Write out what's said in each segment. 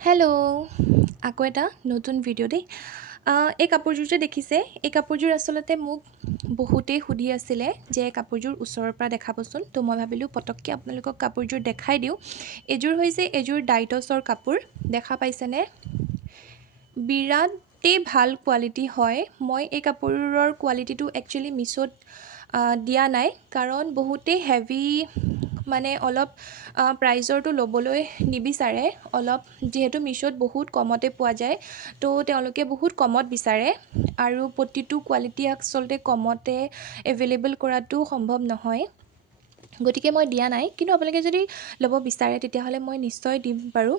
hello' আকৌ এটা নতুন ভিডিঅ' দেই এই কাপোৰযোৰ যে দেখিছে এই কাপোৰযোৰ আচলতে মোক বহুতেই সুধি আছিলে যে কাপোৰযোৰ ওচৰৰ পৰা দেখাবচোন তো মই ভাবিলোঁ পটককৈ আপোনালোকক কাপোৰযোৰ দেখাই দিওঁ এইযোৰ হৈছে এইযোৰ ডাইটছৰ কাপোৰ দেখা পাইছেনে বিৰাটেই ভাল কোৱালিটি হয় মই এই কাপোৰৰ কোৱালিটিটো একচুৱেলি মিছত দিয়া নাই কাৰণ বহুতেই হেভি মানে অলপ প্ৰাইজৰটো ল'বলৈ নিবিচাৰে অলপ যিহেতু মিছত বহুত কমতে পোৱা যায় তো তেওঁলোকে বহুত কমত বিচাৰে আৰু প্ৰতিটো কোৱালিটি আচলতে কমতে এভেইলেবল কৰাটো সম্ভৱ নহয় গতিকে মই দিয়া নাই কিন্তু আপোনালোকে যদি ল'ব বিচাৰে তেতিয়াহ'লে মই নিশ্চয় দিম বাৰু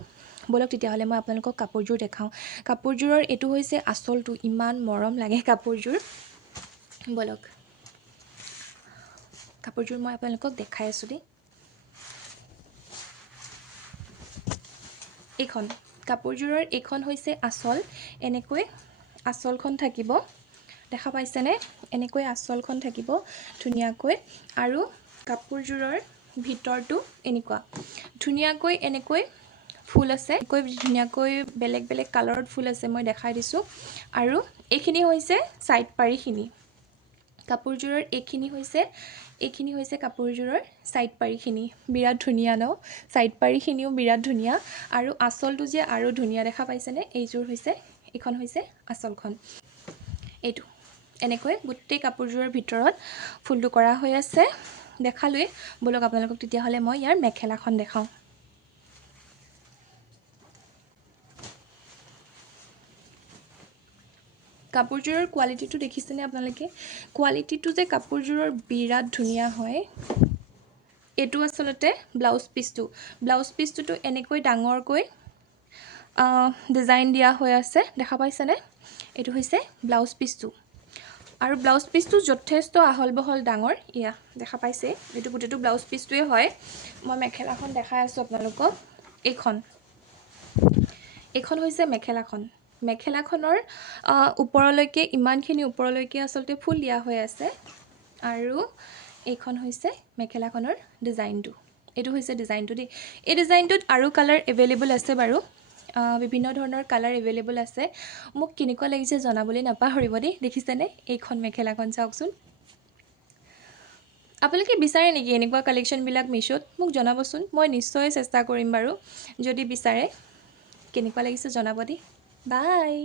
বলক তেতিয়াহ'লে মই আপোনালোকক কাপোৰযোৰ দেখাওঁ কাপোৰযোৰৰ এইটো হৈছে আচলটো ইমান মৰম লাগে কাপোৰযোৰ বলক কাপোৰযোৰ মই আপোনালোকক দেখাই আছোঁ দেই এইখন কাপোৰযোৰৰ এইখন হৈছে আচল এনেকৈ আচলখন থাকিব দেখা পাইছেনে এনেকৈ আচলখন থাকিব ধুনীয়াকৈ আৰু কাপোৰযোৰৰ ভিতৰটো এনেকুৱা ধুনীয়াকৈ এনেকৈ ফুল আছে কৈ ধুনীয়াকৈ বেলেগ বেলেগ কালাৰত ফুল আছে মই দেখাই দিছোঁ আৰু এইখিনি হৈছে সাইড পাৰিখিনি কাপোৰযোৰৰ এইখিনি হৈছে কাপোৰযোৰৰ সাইড পাৰিখিনি বিৰাট ধুনীয়া ন সাইড পাৰিখিনিও বিৰাট ধুনীয়া আৰু আচলটো যে আৰু ধুনীয়া দেখা পাইছেনে এইখন হৈছে আচলখন এইটো এনেকৈ গোটেই কাপোৰযোৰৰ ভিতৰত ফুলটো কৰা হৈ আছে দেখালোৱে বলক আপোনালোকক তেতিয়াহ'লে মই ইয়াৰ মেখেলাখন দেখাওঁ কাপোৰযোৰৰ কোৱালিটিটো দেখিছেনে আপোনালোকে কোৱালিটিটো যে কাপোৰযোৰৰ বিৰাট ধুনীয়া হয় এইটো আচলতে ব্লাউজ পিচটোতো এনেকৈ ডাঙৰকৈ ডিজাইন দিয়া হৈ আছে দেখা পাইছেনে এইটো হৈছে ব্লাউজ পিচটো আৰু ব্লাউজ পিচটো যথেষ্ট আহল বহল ডাঙৰ ইয়া দেখা পাইছে এইটো গোটেইটো ব্লাউজ পিচটোৱে হয় মই মেখেলাখন দেখাই আছোঁ আপোনালোকক এইখন হৈছে মেখেলাখনৰ ওপৰলৈকে ইমানখিনি ওপৰলৈকে আচলতে ফুল দিয়া হৈ আছে আৰু এইখন হৈছে মেখেলাখনৰ ডিজাইনটো এইটো হৈছে ডিজাইনটো দেই এই ডিজাইনটোত আৰু কালাৰ এভেইলেবল আছে বাৰু বিভিন্ন ধৰণৰ কালাৰ এভেইলেবল আছে মোক কেনেকুৱা লাগিছে জনাবলৈ নাপাহৰিব দেই দেখিছেনে এইখন মেখেলাখন চাওকচোন আপোনালোকে বিচাৰে নেকি এনেকুৱা কালেকশ্যনবিলাক মিছত মোক জনাবচোন মই নিশ্চয় চেষ্টা কৰিম বাৰু যদি বিচাৰে কেনেকুৱা লাগিছে জনাব দেই বাই